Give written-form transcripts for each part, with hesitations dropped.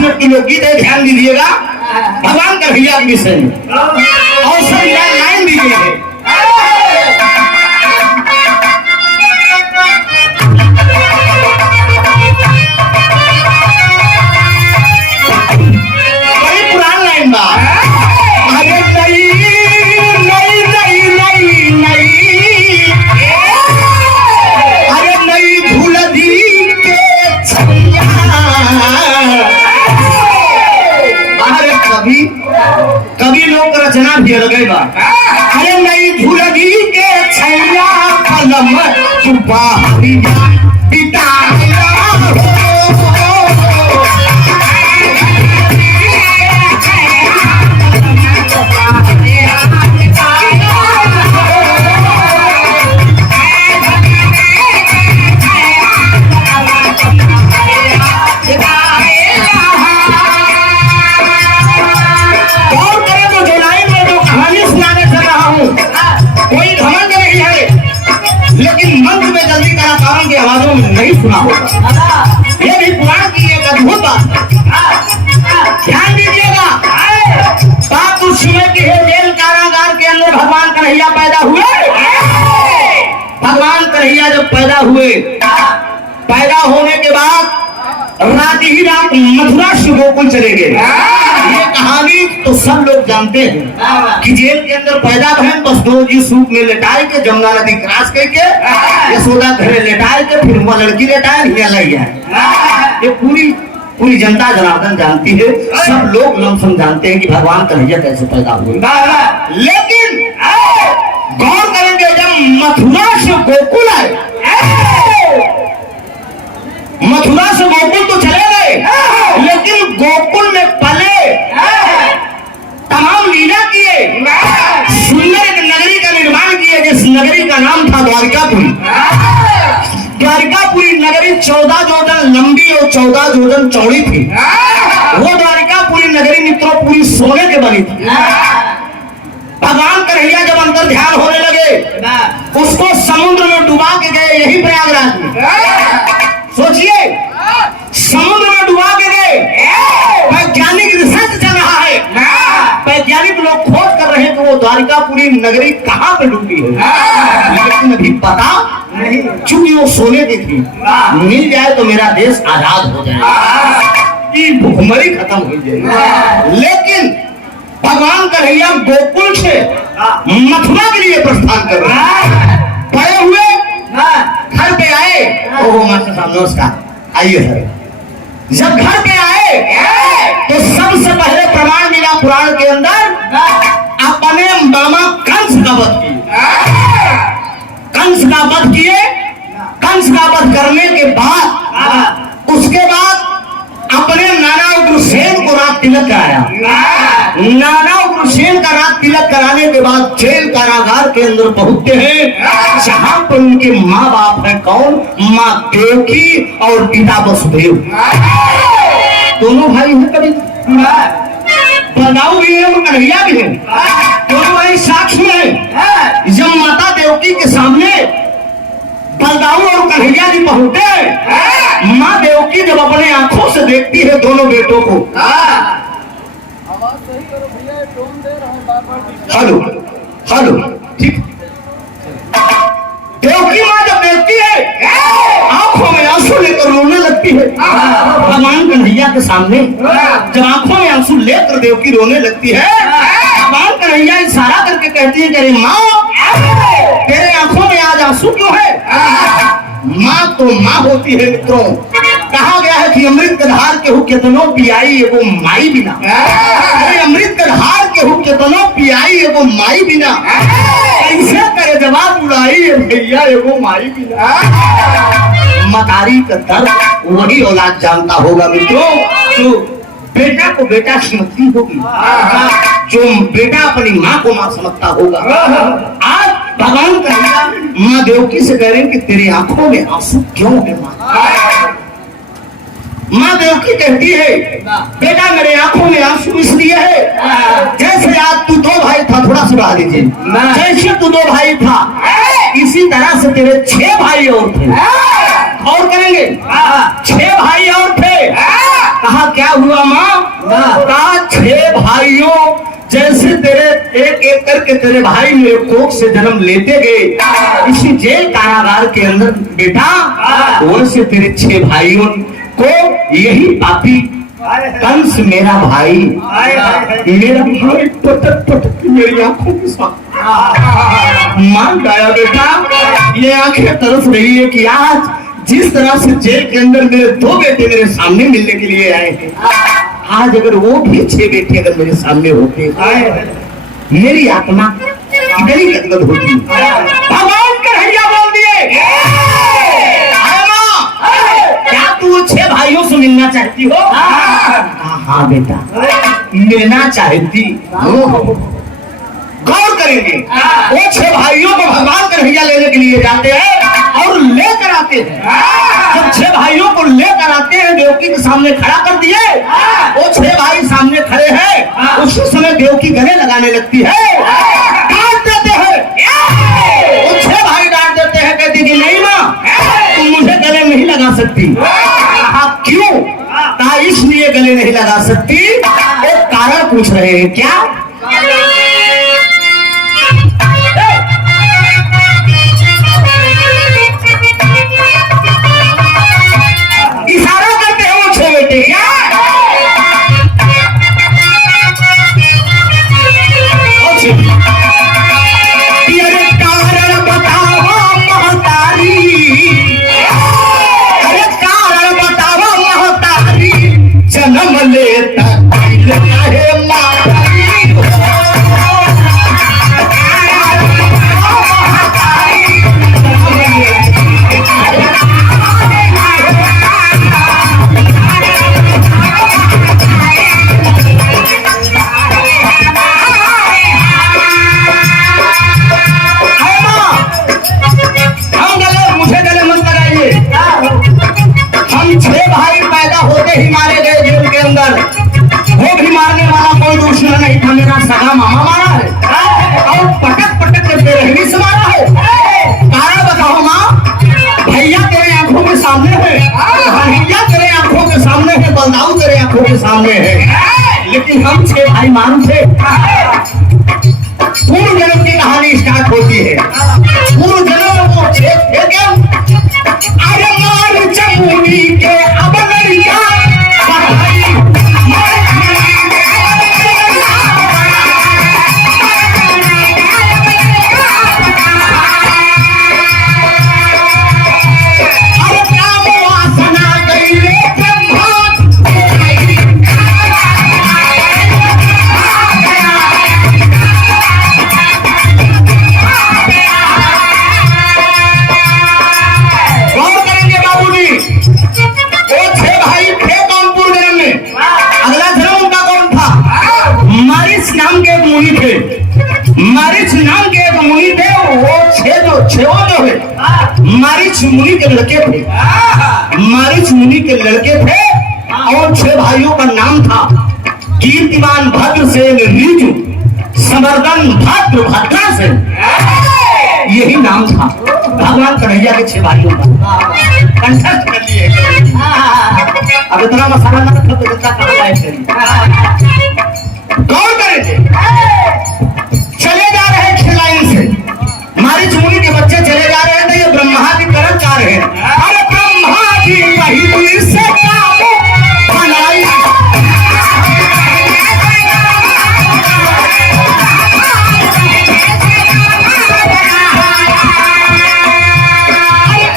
Minute की लोकगीत है, ध्यान दीजिएगा भगवान कन्हैया के विषय में और सब लाइन दीजिए है। बड़ी पुरानी लाइन बा, अरे नई नई नई नई नई, अरे नई धुलदी के छैया। अरे कभी लोग रचना भी लगे बा, अरे नई धुलदी के छैया कलम चुपा पिता की आवाजों में नहीं सुना होगा। ये भी पुराण की एक अद्भुत बात है, ध्यान दीजिएगा। बात उस समय की है, जेल कारागार के अंदर भगवान कन्हैया पैदा हुए। भगवान कन्हैया जब पैदा हुए, पैदा होने के बाद रात ही रात मथुरा से गोकुल चले गए। ये कहानी तो सब लोग जानते हैं कि जेल के अंदर पैदा भैन बस 2 जी सूप में लेटाए के जमुना नदी क्रॉस करके यशोदा घरे लेटाए के फिर वह लड़की लेटाए हिया लग गया। ये पूरी जनता जनार्दन जानती है, सब लोग लमसम जानते हैं कि भगवान कन्हैया कैसे पैदा हुए। लेकिन गौर करेंगे जब मथुरा से गोकुल आए, मथुरा से गोकुल तो चले गए, लेकिन गोकुल में पले तमाम लीला किए, सुंदर एक नगरी का निर्माण किए, जिस नगरी का नाम था द्वारिकापुरी। द्वारिकापुरी नगरी 14 जोजन लंबी और 14 जोजन चौड़ी थी। वो द्वारिकापुरी नगरी मित्रों पूरी सोने के बनी थी। भगवान कन्हैया जब अंतर ध्यान होने लगे, उसको समुद्र में डुबा के गए, यही प्रयागराज में। सोचिए, समुद्र में डुबा के गए। वैज्ञानिक रिसर्च चल रहा है, वैज्ञानिक लोग खोज कर रहे हैं कि वो द्वारिकापुरी नगरी कहाँ पे डूबी है, लेकिन अभी पता नहीं, चूंकि वो सोने की थी। मिल जाए तो मेरा देश आजाद हो जाए, भुखमरी खत्म हो जाए। लेकिन भगवान कन्हैया गोकुल से मथुरा के लिए प्रस्थान कर रहे हैं। बड़े हुए, घर पे आए, ओहो मास्टर साहब नमस्कार, आइए सर। जब घर पे आए तो सबसे पहले प्रमाण मिला पुराण के अंदर, अपने मामा कंस का वध किए। कंस का वध किए, कंस का वध करने के बाद उसके बाद अपने नाना उग्रसेन को रात तिलक कराया। नाना उग्रसेन का रात तिलक कराने के बाद जेल कारागार के अंदर पहुंचते हैं, जहां पर उनके माँ बाप हैं। कौन? माँ देवकी और पिता वसुदेव। दोनों भाई हैं, कभी बलदाऊ भी है और कन्हैया भी है। दोनों भाई साक्ष्य में है। जब माता देवकी के सामने बलदाऊ और कन्हैया जी पहुंचे, माँ देवकी जब अपने आंखों से देखती है दोनों बेटों को, हेलो हेलो, ठीक, देवकी माँ जब देखती है आंखों में आंसू लेकर रोने लगती है। भगवान कन्हैया के सामने जब आंखों में आंसू लेकर देवकी रोने लगती है, भगवान कन्हैया इशारा करके कहती है, अरे माँ तेरे आंखों में आज आंसू क्यों है? माँ तो माँ होती है मित्रों। कहा गया है कि अमृत के धार के हु केतनो पियाई एगो माई बिना। अमृत के धार के हु केतनो पियाई एगो माई बिना, कैसे करे जवाब उड़ाई भैया एगो माई बिना। मतारी का दर्द वही औलाद जानता होगा मित्रों, जो बेटा को बेटा समझती होगी, जो बेटा अपनी माँ को माँ समझता होगा। आज भगवान कन्हैया माँ देवकी से कह रहे हैं कि तेरी आंखों में आंसू क्यों है माँ? माँ देवकी कहती है, बेटा मेरे आंखों में आंसू इसलिए है, जैसे आज तू 2 भाई था, थोड़ा सुना लीजिए, जैसे तू 2 भाई था, इसी तरह से तेरे 6 भाई और थे। और करेंगे 6 भाई और थे। कहा क्या हुआ माँ? कहा 6 भाइयों जैसे तेरे एक एक करके तेरे भाई मेरे कोख से जन्म लेते गए इसी जेल कारागार के अंदर बेटा, वैसे तेरे 6 भाइयों को यही पापी कंस मेरा भाई पटक पटक मेरी आंखों के साथ मार गया बेटा। ये आंखें तरस रही है कि आज जिस तरह से जेल के अंदर मेरे 2 बेटे मेरे सामने मिलने के लिए आए हैं, आज अगर वो भी 6 बेटे अगर मेरे सामने होते मेरी आत्मा कितनी गदगद होती। भगवान कन्हैया बोल दिए, क्या तू 6 भाइयों से मिलना चाहती हो? हाँ बेटा मिलना चाहती। गौर करेंगे, वो 6 भाइयों को भगवान कन्हैया लेने के लिए जाते हैं और लेकर आते हैं। जब 6 भाइयों को लेकर आते हैं देवकी के सामने खड़ा कर दिए, वो 6 भाई सामने खड़े हैं। उसी समय देवकी गले लगाने लगती है, डांट देते हैं। वो 6 भाई डांट देते हैं, कहती कि नहीं माँ तुम मुझे गले नहीं लगा सकती। आप क्यों? कहा इसलिए गले नहीं लगा सकती, एक कारण पूछ रहे हैं। क्या? इशारा करते हैं वो 6 बेटे। क्या? अरे कारण बताओ महतारी, अरे कारण बताओ महतारी, जन्म लेता है मातारी। हम 6 भाई पैदा होते ही मारे गए जेल के अंदर। वो भी मारने वाला कोई दूसरा नहीं था, मेरा सगा मामा मारा है और पटक पटक कर बेरहमी से मारा है। कारण बताओ माँ? भैया तेरे आंखों के सामने है, भैया तेरे आंखों के सामने है, बलदाऊ तेरे आंखों के सामने है, लेकिन हम 6 भाई मारू थे। पूर्व जन्म की कहानी स्टार्ट होती है। पूर्व जन्म में वो 6 थे क्या? अरे मार जमुनी के अब लड़िया अरे काम वासना गई रे ब्रह्मा। मुनि थे, मारिच नाम के एक मुनि थे। वो 6 जो है मारिच मुनि के लड़के थे। मारिच मुनि के लड़के थे और 6 भाइयों का नाम था कीर्तिमान, भद्रसेन, ऋजु, समर्दन, भद्र, भद्रासेन, यही नाम था भगवान कन्हैया के 6 भाइयों का। कंठस्थ कर लिए। अब इतना मसाला ना रखो तो इतना कर जाए। गौर करेंगे, चले जा रहे हैं 6 लाइन से, मारिच मुनि के बच्चे चले जा रहे हैं तो ये ब्रह्मा जी तरफ जा रहे हैं। अरे ब्रह्मा जी वही से बनाई,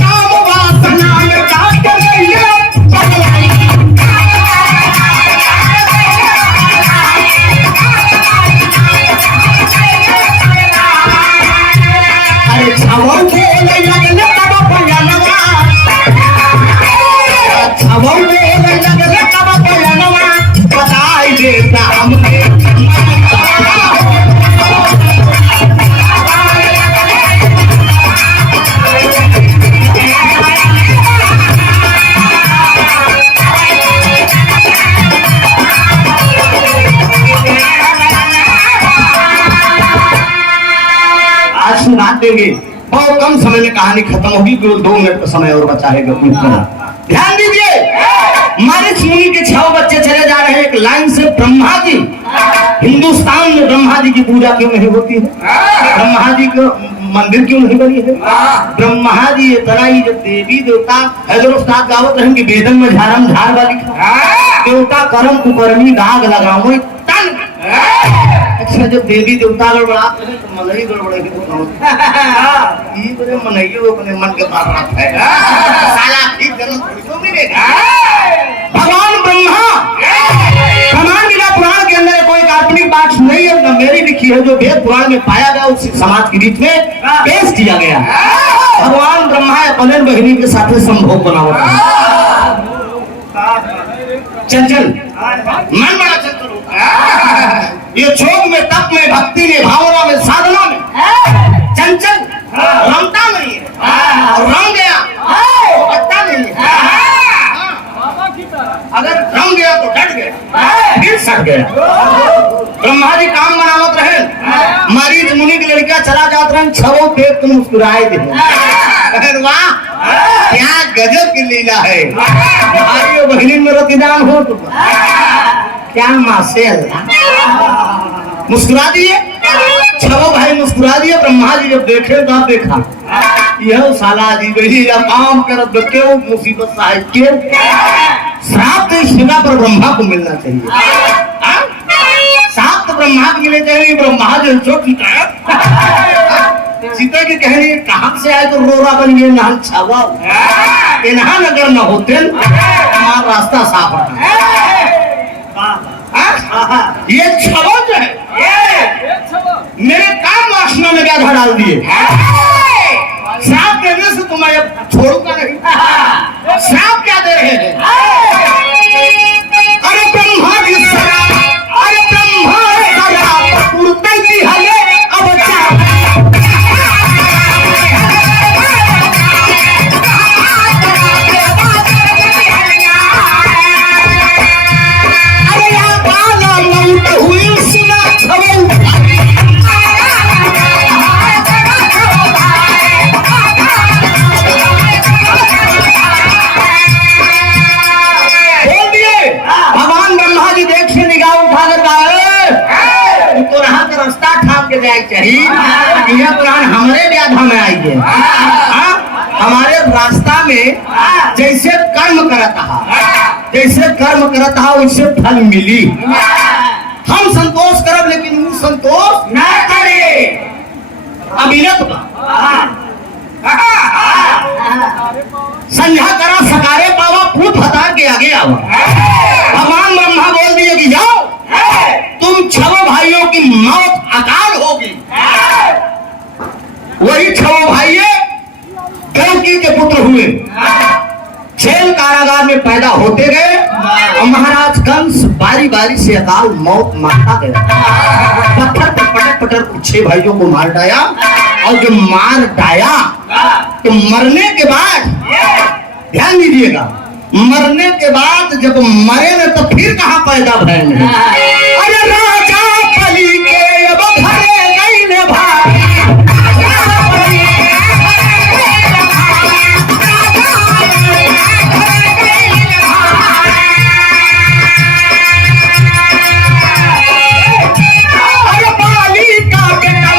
काम वासना में काट रही है बदलाई। छवल बोले लगले तब भयानवा, छवल बोले लगले तब भयानवा, बताई देता हमके। आज सुना देंगे, बहुत कम समय में कहानी खत्म होगी, केवल 2 मिनट का समय और बचा है। ध्यान दीजिए, मारिच मुनि के 6 बच्चे एक लाइन से ब्रह्मा जी, हिंदुस्तान में ब्रह्मा जी की पूजा क्यों नहीं होती है? ब्रह्मा जी को मंदिर क्यों नहीं बनी है? ब्रह्मा जी इतना ही जब देवी देवता हैदरोस्ताद गावत रहें कि वेदन में झारम झार वाली देवता कर्म कुकर्मी दाग लगाओ तन। अच्छा जब देवी देवता गड़बड़ाते हैं तो मनई गड़बड़ेगी तो ये बड़े मनइयो अपने मन के पास रखता है साला ठीक जन्म थोड़ी मिलेगा। भगवान ब्रह्मा ब्रह्मांड लीला पुराण के अंदर कोई काल्पनिक बात नहीं है, न मेरी लिखी है, जो वेद पुराण में पाया गया उसी समाज के बीच में पेश किया गया। भगवान ब्रह्मा अपने बहिनी के साथ संभोग बनावा, चंचल मन बड़ा चंचल होता है। ये छोग में, तप में, भक्ति में, भावना में, साधना में चंचल रमता नहीं है और रम गया तो हटता नहीं है। अगर रम गया तो डट गया फिर सट गया। ब्रह्मा जी काम बनावत रहे, मरीज मुनि की लड़कियां चला जात रहे, छवो देख तुम मुस्कुराए दे। वाह क्या गजब की लीला है। भाइयों बहनी में रतिदान हो तो क्या मासे अल्लाह मुस्कुरा दिए, छवो भाई मुस्कुरा दिए। ब्रह्मा जी जब देखे तो देखा यह साला जी वही जब काम करत क्यों मुसीबत साहिब के श्राप तो इस जगह पर ब्रह्मा को मिलना चाहिए। श्राप तो ब्रह्मा को मिलना चाहिए। ब्रह्मा जो चोट सीता की कहनी कहां से आए तो रोरा बन गए नहल छावा इन्हा नगर न होते हमारा रास्ता साफ होता। ये छवा जो है मेरे काम वासना में व्याधा डाल दिए। श्राप देने से तुम्हें अब छोड़ूंगा नहीं। श्राप क्या दे रहे हैं? अरे ब्रह्मा जी श्राप, अरे ब्रह्मा श्राप उड़ते ही हले अब चाहिए यह पुराण हमारे व्याधा में आई है। हमारे रास्ता में जैसे कर्म करता वैसे फल मिली। हम संतोष करब लेकिन वो संतोष न करे। अभिनत संध्या करा सकारे पावा फूट हटा के आगे आओ। भगवान ब्रह्मा बोल दिए कि जाओ तुम छह भाइयों की मौत अकाल होगी। वही छह भाई कलकी के पुत्र हुए, जेल कारागार में पैदा होते गए और महाराज कंस बारी बारी से अकाल मौत मारता गया। पत्थर पर पटक पटक 6 भाइयों को मार डाया और जब मार डाया तो मरने के बाद ध्यान दीजिएगा, मरने के बाद जब मरे न तो फिर कहां पैदा भय। अरे राजा बलि के अब घरे गई ने भाई, अरे बाली का बेटा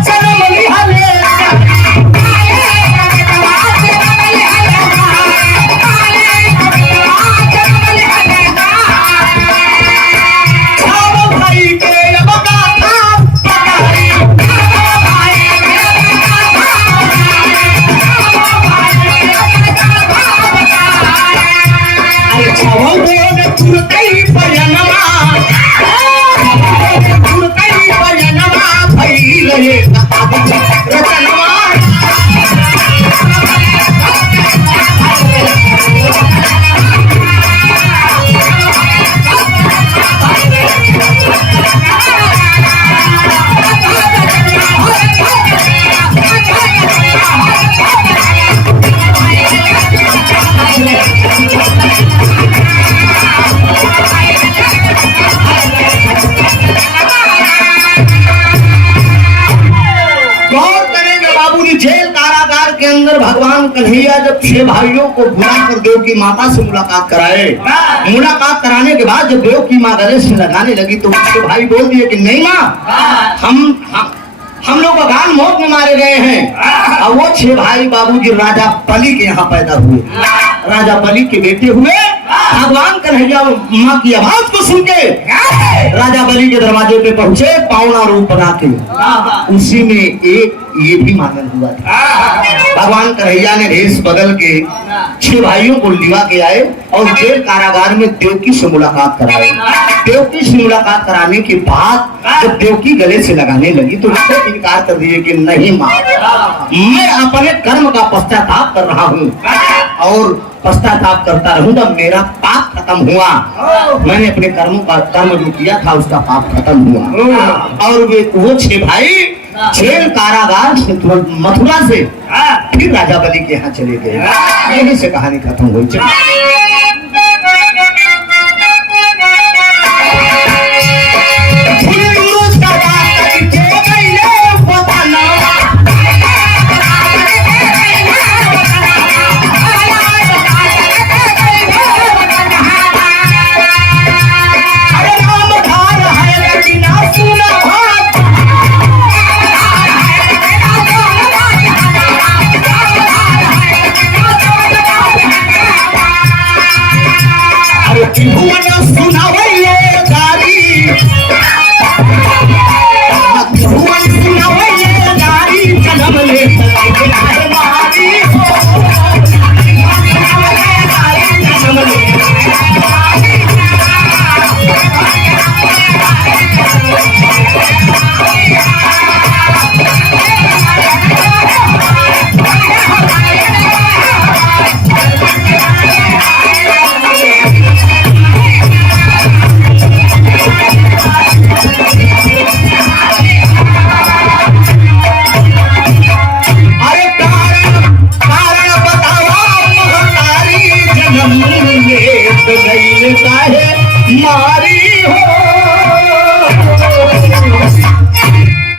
जन्म लिहले भगवान कन्हैया जब 6 भाइयों को बुलाकर देव की माता से मुलाकात कराए, मुलाकात कराने के बाद जब देव की माँ गले से लगाने लगी तो उसके भाई बोल दिए कि नहीं माँ, हम लोग अगान मौत में मारे गए हैं। और वो 6 भाई बाबूजी राजा बलि के यहाँ पैदा हुए, राजा बलि के बेटे हुए। भगवान कन्हैया माँ की आवाज को सुन के राजा बलि के दरवाजे पे पहुंचे, पावना रूप बना के। उसी में एक ये भी मानन हुआ था। भगवान कन्हैया ने भेष बदल के 6 भाइयों को लिवा के आए और जेल कारागार में देवकी से मुलाकात कराए। देवकी से मुलाकात कराने के बाद जब देवकी गले से लगाने लगी तो उससे इनकार कर दिए कि नहीं माँ, मैं अपने कर्म का पश्चाताप कर रहा हूँ और पश्चाताप करता रहूंगा। मेरा पाप खत्म हुआ, मैंने अपने कर्म जो किया था उसका पाप खत्म हुआ। और वो 6 भाई जेल कारागार से तुरंत मथुरा से फिर राजा बलि के यहाँ चले गए। यही से कहानी खत्म हुई। मार